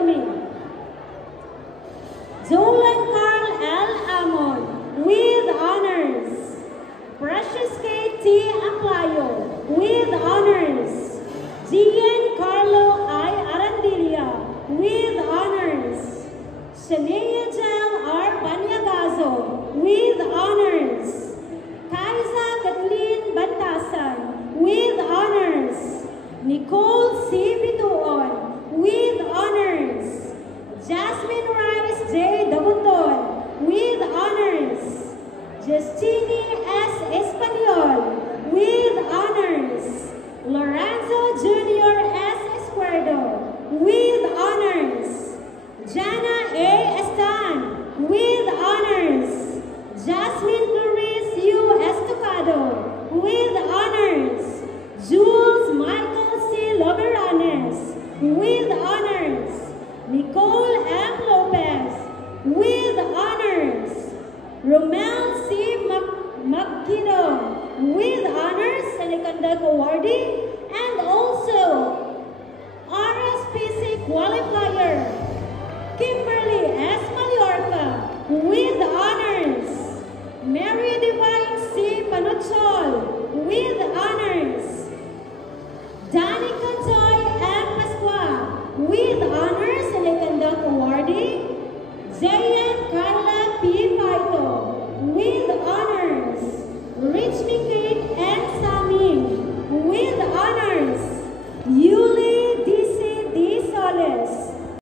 kami. Dolan Carl L. Amon, with honors. Precious K. T. Aplayo, with honors. Giancarlo I. Arandilla, with honors. Shania Jel R. Banyagazo, with honors. Kaiza Kathleen Bantasan, with honors. Nicole C. Bituon, with honors. Jasmine Rice J. Dabuton, with honors. Justine S. Espanyol, with honors. Lorenzo Jr. S. Esquerdo, with honors. Jana A. Estan, with honors. Jasmine Clarice U. Estocado, with honors. Jules Michael C. Loberanes, with honors. Nicole M. Lopez, with honors. Romel C. Magkino, with honors, Selekandag awardee, and also RSPC qualifier, Kimberly S. Mallorca, with honors. Mary Divine